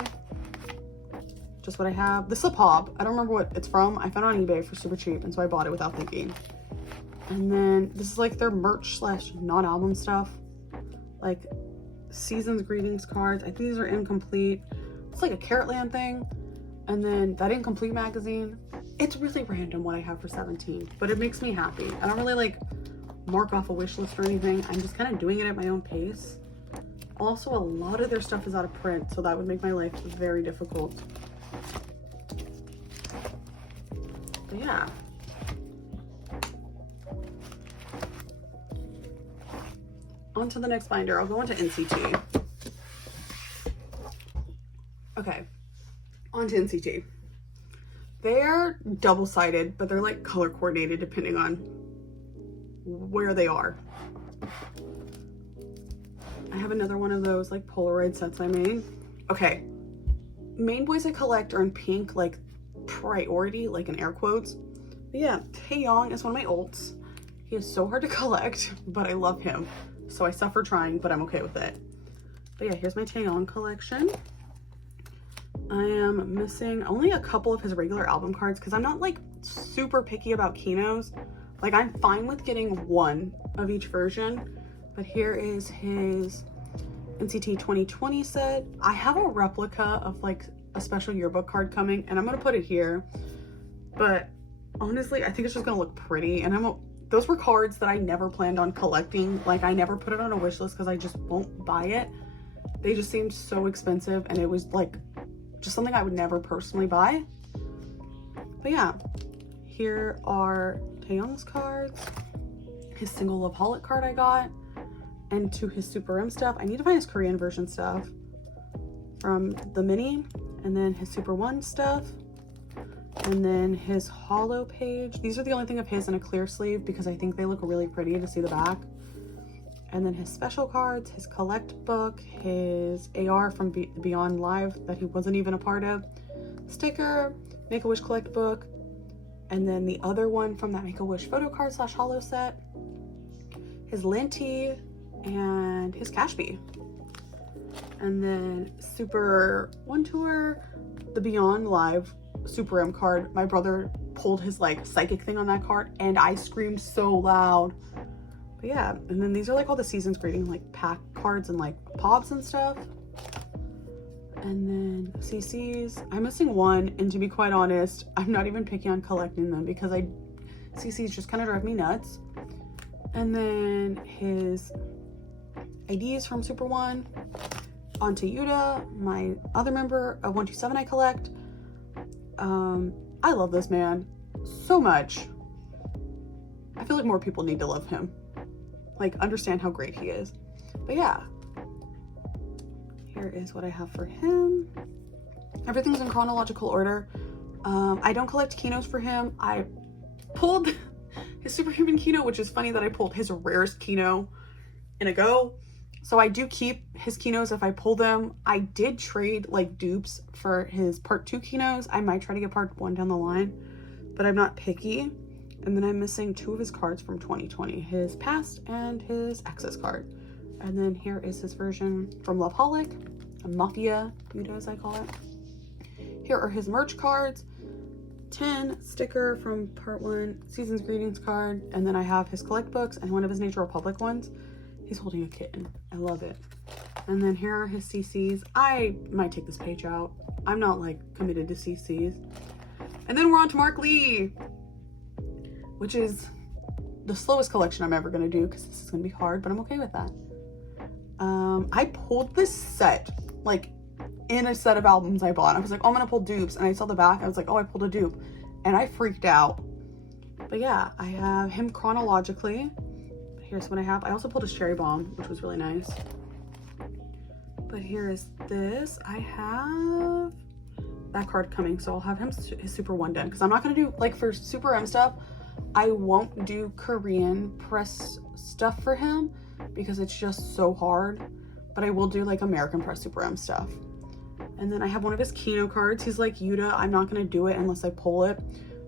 Just what I have. This is a POB. I don't remember what it's from. I found it on eBay for super cheap, and so I bought it without thinking. And then this is like their merch slash non-album stuff, like Season's greetings cards. I think these are incomplete. It's like a Carrotland thing. And then that incomplete magazine. It's really random what I have for 17, but it makes me happy. I don't really like mark off a wish list or anything. I'm just kind of doing it at my own pace. Also, a lot of their stuff is out of print, so that would make my life very difficult. But yeah. On to the next binder. I'll go into NCT. Okay, on to NCT. They're double-sided, but they're like color coordinated depending on where they are. I have another one of those like Polaroid sets I made. Okay, main boys I collect are in pink, like priority, like in air quotes. But yeah, Taeyong is one of my ults. He is so hard to collect, but I love him. So I suffer trying, but I'm okay with it. But yeah, here's my Taeyong collection. I am missing only a couple of his regular album cards because I'm not like super picky about Kinos. Like I'm fine with getting one of each version. But here is his NCT 2020 set. I have a replica of like a special yearbook card coming and I'm gonna put it here. But honestly, I think it's just gonna look pretty. And those were cards that I never planned on collecting. Like I never put it on a wish list because I just won't buy it. They just seemed so expensive and it was like just something I would never personally buy. But yeah, here are Taeyong's cards, his single Lapaholic card I got, and to his SuperM stuff. I need to find his Korean version stuff from the mini, and then his Super One stuff, and then his holo page. These are the only thing of his in a clear sleeve because I think they look really pretty to see the back. And then his special cards, his collect book, his AR from Beyond Live that he wasn't even a part of, sticker, Make-A-Wish collect book, and then the other one from that Make-A-Wish photo card slash holo set, his Linty, and his Cashby. And then Super One Tour, the Beyond Live SuperM card. My brother pulled his like psychic thing on that card and I screamed so loud. But yeah, and then these are like all the season's greeting like pack cards and like pops and stuff. And then CCs. I'm missing one, and to be quite honest, I'm not even picky on collecting them because CCs just kind of drive me nuts. And then his IDs from Super One. Onto Yuta, my other member of 127 I collect. I love this man so much. I feel like more people need to love him. Like, understand how great he is. But yeah, here is what I have for him. Everything's in chronological order. I don't collect Kinos for him. I pulled his Superhuman Kino, which is funny that I pulled his rarest Kino in a go. So I do keep his Kinos if I pull them. I did trade like dupes for his part 2 Kinos. I might try to get part 1 down the line, but I'm not picky. And then I'm missing 2 of his cards from 2020, his past and his access card. And then here is his version from Lapaholic, a Mafia Yuta as I call it. Here are his merch cards, 10 sticker from part 1, Season's Greetings card, and then I have his collect books and one of his Nature Republic ones. He's holding a kitten. I love it. And then here are his CCs. I might take this page out. I'm not like committed to CCs. And then we're on to Mark Lee, which is the slowest collection I'm ever gonna do because this is gonna be hard, but I'm okay with that. I pulled this set, like in a set of albums I bought. I was like, oh, I'm gonna pull dupes. And I saw the back, I was like, oh, I pulled a dupe. And I freaked out. But yeah, I have him chronologically. Here's what I have. I also pulled his Cherry Bomb, which was really nice. But here is this. I have that card coming, so I'll have him his Super One done. Because I'm not gonna do, like for SuperM stuff, I won't do Korean press stuff for him because it's just so hard. But I will do like American press SuperM stuff. And then I have one of his Kino cards. He's like Yuta. I'm not gonna do it unless I pull it.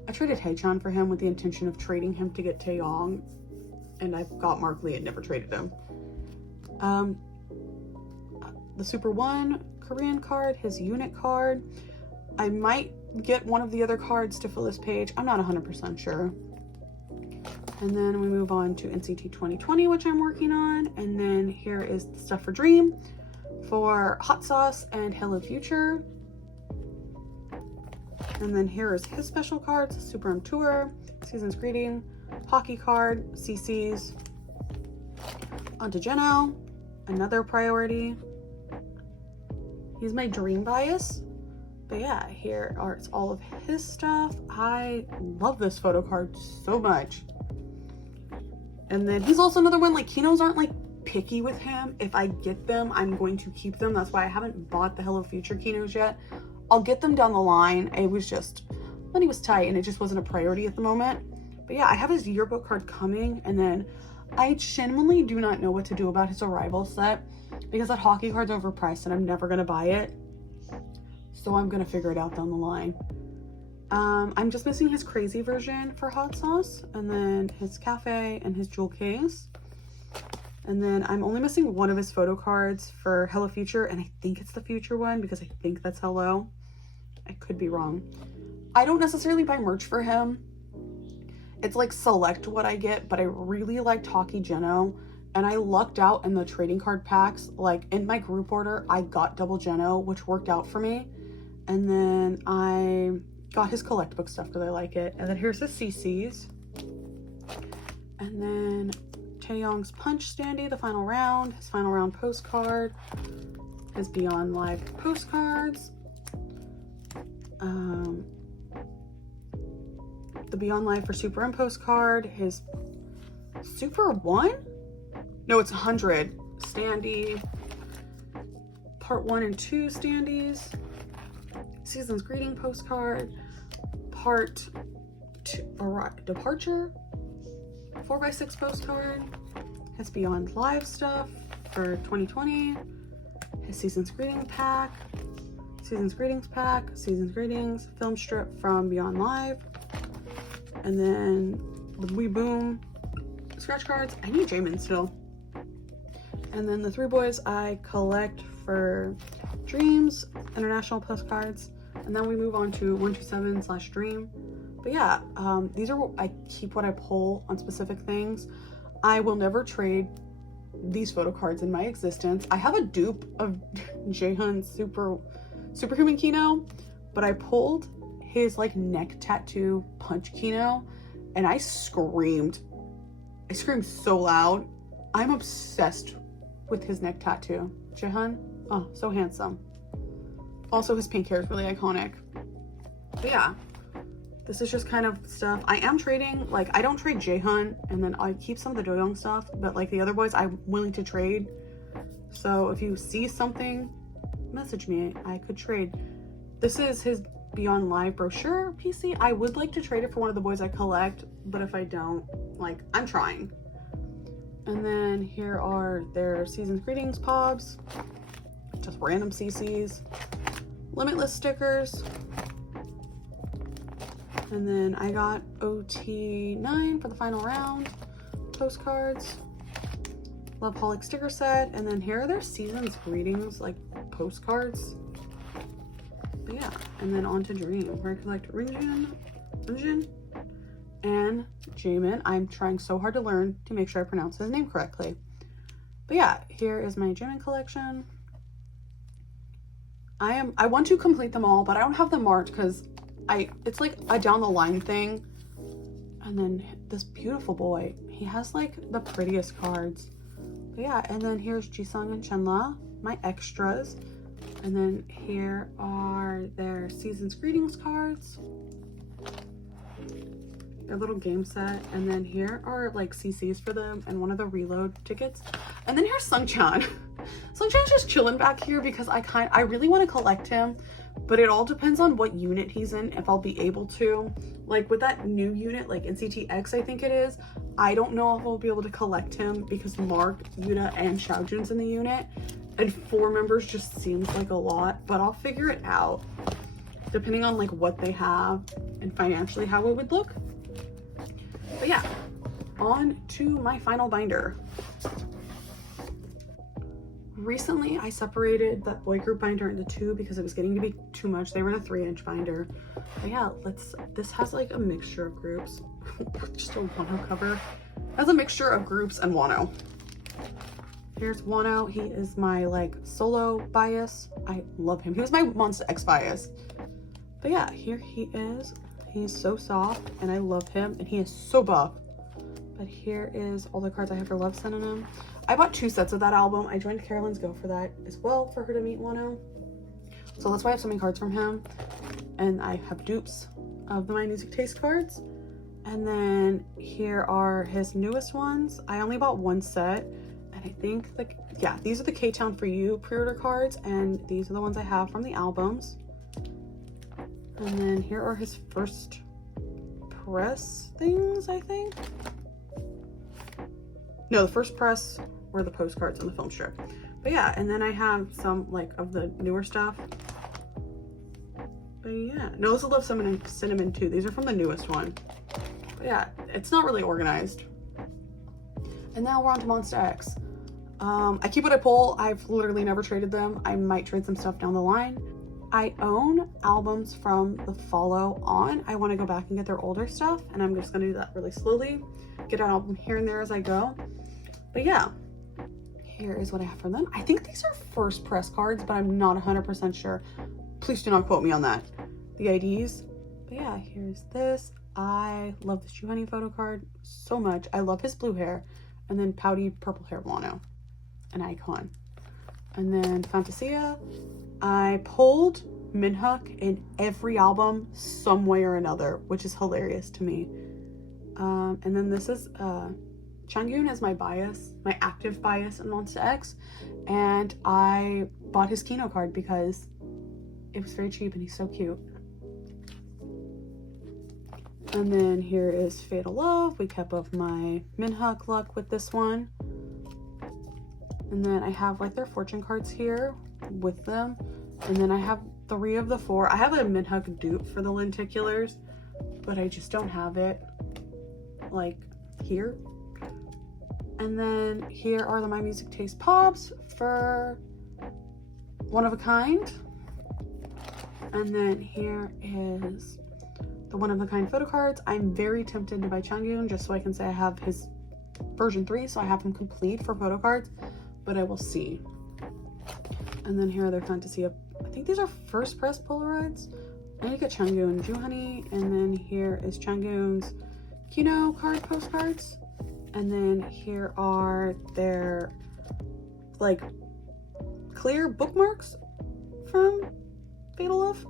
I traded Haechan for him with the intention of trading him to get Taeyong. And I've got Mark Lee and never traded him. The Super One Korean card, his unit card. I might get one of the other cards to fill this page. I'm not 100% sure. And then we move on to NCT 2020, which I'm working on. And then here is the stuff for Dream, for Hot Sauce and Hello Future. And then here is his special cards, SuperM Tour, Season's Greeting, Hockey Card, CC's. Onto Jeno, another priority. He's my Dream bias. But yeah, here are all of his stuff. I love this photo card so much. And then he's also another one, like Kinos aren't like picky with him. If I get them, I'm going to keep them. That's why I haven't bought the Hello Future Kinos yet. I'll get them down the line. It was just, money was tight and it just wasn't a priority at the moment. But yeah, I have his yearbook card coming, and then I genuinely do not know what to do about his arrival set because that hockey card's overpriced and I'm never gonna buy it. So I'm gonna figure it out down the line. I'm just missing his crazy version for Hot Sauce, and then his cafe and his jewel case. And then I'm only missing one of his photo cards for Hello Future, and I think it's the Future one because I think that's Hello. I could be wrong. I don't necessarily buy merch for him. It's like select what I get, but I really liked Hockey Jeno, and I lucked out in the trading card packs. Like in my group order, I got double Jeno, which worked out for me. And then I got his collect book stuff because I like it. And then here's his CC's. And then Taeyong's Punch Standee, the final round, his final round postcard, his Beyond Live postcards, the Beyond Live for SuperM postcard, his Super 1? No, it's 100 Standee, part 1 and 2 Standees, Season's Greeting postcard, part 2 Departure 4x6 postcard, his Beyond Live stuff for 2020, his Season's Greeting pack, Season's Greetings pack, Season's Greetings film strip from Beyond Live, and then the We Boom scratch cards. I need Jamin still. And then the 3 boys I collect for Dreams international postcards, and then we move on to 127/Dream. But yeah, these are what I keep, what I pull on specific things. I will never trade these photo cards in my existence. I have a dupe of Jaehoon's Superhuman Kino, but I pulled his like neck tattoo punch Kino and I screamed so loud. I'm obsessed with his neck tattoo. Jaehoon, oh, so handsome. Also, his pink hair is really iconic. But yeah, this is just kind of stuff. I am trading, like I don't trade Jaehoon, and then I keep some of the Doyoung stuff, but like the other boys, I'm willing to trade. So if you see something, message me, I could trade. This is his Beyond Live brochure PC. I would like to trade it for one of the boys I collect, but if I don't, like, I'm trying. And then here are their Season's Greetings pobs, just random CCs, Limitless stickers, and then I got OT9 for the final round postcards, Loveholic sticker set, and then here are their Season's Greetings like postcards. But yeah, and then on to Dream, where I collect Rinjin and Jamin. I'm trying so hard to learn to make sure I pronounce his name correctly. But yeah, here is my Jamin collection. I want to complete them all, but I don't have them marked because it's like a down the line thing. And then this beautiful boy, he has like the prettiest cards. But yeah, and then here's Jisung and Chenla, my extras. And then here are their Season's Greetings cards, their little game set, and then here are like CCs for them and one of the reload tickets. And then here's Sungchan. Sungchan's just chilling back here because I really want to collect him, but it all depends on what unit he's in, if I'll be able to. Like with that new unit, like NCT X I think it is, I don't know if I'll be able to collect him because Mark, Yuta, and Xiaojun's in the unit, and 4 members just seems like a lot, but I'll figure it out depending on like what they have and financially how it would look. But yeah, on to my final binder. Recently, I separated that boy group binder into 2 because it was getting to be too much. They were in a 3-inch binder. But yeah, this has like a mixture of groups. just a Wonho cover. It has a mixture of groups and Wonho. Here's Wonho. He is my like solo bias. I love him. He was my MonstaX bias. But yeah, here he is. He's so soft and I love him, and he is so buff. But here is all the cards I have for Love Synonym. I bought 2 sets of that album. I joined Carolyn's Go for that as well, for her to meet Wonho. So that's why I have so many cards from him. And I have dupes of the My Music Taste cards. And then here are his newest ones. I only bought 1 set. And I think, yeah, these are the K-Town For You pre-order cards. And these are the ones I have from the albums. And then here are his first press things, I think. No, the first press were the postcards on the film strip. But yeah, and then I have some like of the newer stuff. But yeah, no, this is Love Cinnamon too. These are from the newest one. But yeah, it's not really organized. And now we're on to MonstaX. I keep what I pull. I've literally never traded them. I might trade some stuff down the line. I own albums from the follow on. I want to go back and get their older stuff, and I'm just going to do that really slowly. Get an album here and there as I go. But yeah, here is what I have from them. I think these are first press cards, but I'm not 100% sure. Please do not quote me on that. The IDs. But yeah, here's this. I love this True Honey photo card so much. I love his blue hair. And then pouty purple hair Wonho. An icon. And then Fantasia. I pulled Minhyuk in every album some way or another, which is hilarious to me. And then this is Changyun is my bias, my active bias in MonstaX, and I bought his Kino card because it was very cheap and he's so cute. And then here is Fatal Love. We kept up my Minhyuk luck with this one. And then I have like their fortune cards here with them. And then I have 3 of the 4. I have a Minhyuk dupe for the lenticulars, but I just don't have it like here. And then here are the My Music Taste Pops for One of a Kind. And then here is the One of a Kind photo cards. I'm very tempted to buy Changyun just so I can say I have his version 3, so I have him complete for photo cards, but I will see. And then here are their Fantasia. I think these are first press Polaroids. I need to get Changyun True Honey. And then here is Changyun's Kino card postcards. And then here are their like clear bookmarks from Fatal Love.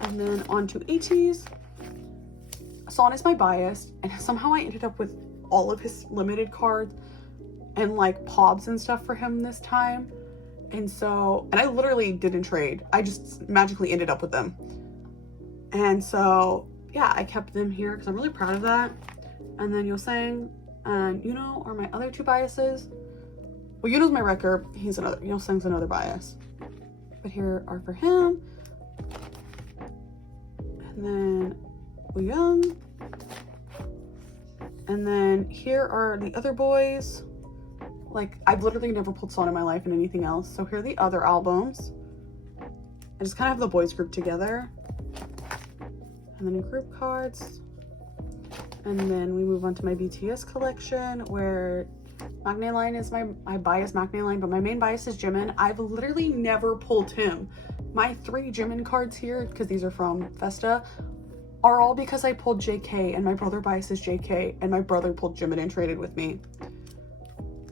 And then on to Ateez. Son is my bias, and somehow I ended up with all of his limited cards and like pods and stuff for him this time. And I literally didn't trade. I just magically ended up with them. And so, yeah, I kept them here because I'm really proud of that. And then Yosang and Yuno are my other 2 biases. Well, Yuno's my wrecker. He's another, Yosang's another bias. But here are for him. And then Young. And then here are the other boys. Like, I've literally never pulled Son in my life in anything else. So here are the other albums. I just kind of have the boys grouped together. And then in group cards. And then we move on to my BTS collection, where Magne Line is my bias Magne Line, but my main bias is Jimin. I've literally never pulled him. My 3 Jimin cards here, because these are from Festa, are all because I pulled JK, and my brother biases JK, and my brother pulled Jimin and traded with me.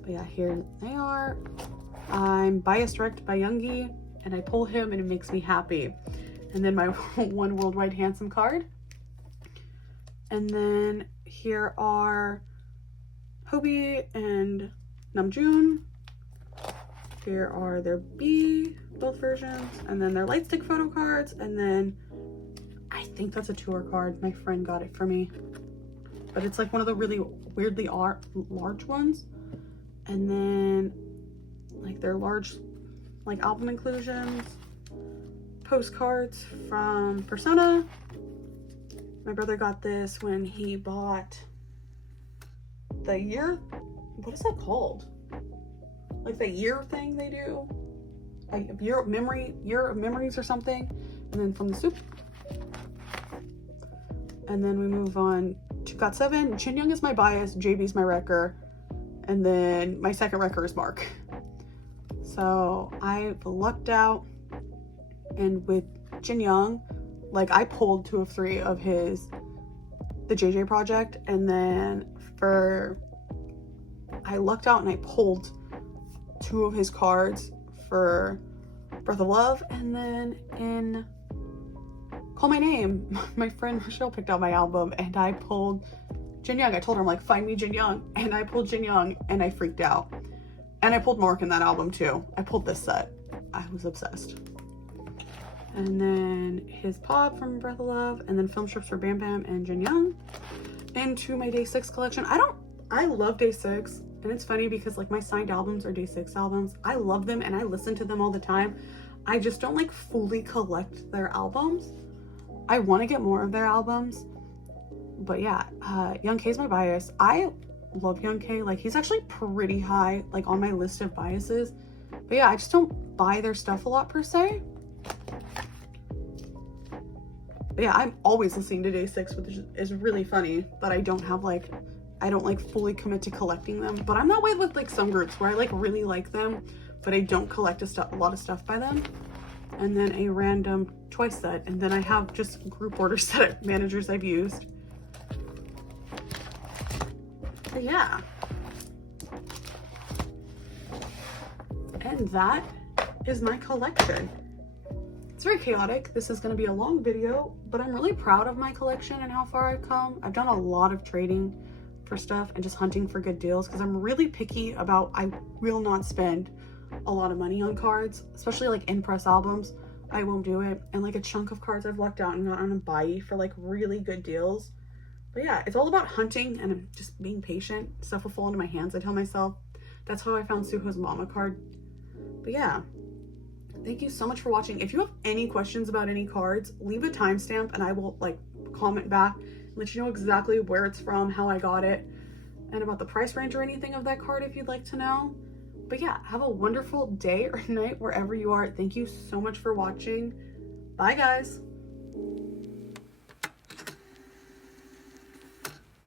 But yeah, here they are. I'm bias direct by Youngie, and I pull him, and it makes me happy. And then my One Worldwide Handsome card. And then here are Hobie and Namjoon. Here are their B, both versions, and then their Lightstick photo cards, and then I think that's a tour card. My friend got it for me, but it's like one of the really weirdly large ones. And then like their large like album inclusions, postcards from Persona. My brother got this when he bought the year, what is that called? Like the year thing they do, like year of memories or something. And then from the soup. And then we move on to got 7. Jinyoung is my bias, JB's my wrecker, and then my second wrecker is Mark. So I've lucked out, and with Jinyoung, like I pulled 2 of 3 of the JJ project, and then I lucked out and I pulled 2 of his cards for Breath of Love, and then in Call My Name, my friend Michelle picked out my album and I pulled Jinyoung. I told her, I'm like, find me Jinyoung, and I pulled Jinyoung and I freaked out. And I pulled Mark in that album too. I pulled this set. I was obsessed. And then his pop from Breath of Love, and then film strips for Bam Bam and Jinyoung. Into my Day 6 collection. I love Day 6, and it's funny because like my signed albums are Day 6 albums. I love them and I listen to them all the time. I just don't like fully collect their albums. I want to get more of their albums. But yeah, Young K is my bias. I love Young K. Like he's actually pretty high like on my list of biases. But yeah, I just don't buy their stuff a lot per se. But yeah, I'm always listening to Day 6, which is really funny, but I don't fully commit to collecting them. But I'm that way with like some groups where I like really like them, but I don't collect a lot of stuff by them. And then a random Twice set, and then I have just group order set managers I've used. But yeah. And that is my collection. It's very chaotic. This is going to be a long video, but I'm really proud of my collection and how far I've come. I've done a lot of trading for stuff and just hunting for good deals because I'm really picky about, I will not spend a lot of money on cards, especially like in-press albums. I won't do it. And like a chunk of cards I've lucked out and got on a buy for like really good deals. But yeah, it's all about hunting and just being patient. Stuff will fall into my hands, I tell myself. That's how I found Suho's mama card. But yeah, thank you so much for watching. If you have any questions about any cards, leave a timestamp and I will like comment back and let you know exactly where it's from, how I got it, and about the price range or anything of that card if you'd like to know. But yeah, have a wonderful day or night wherever you are. Thank you so much for watching. Bye guys.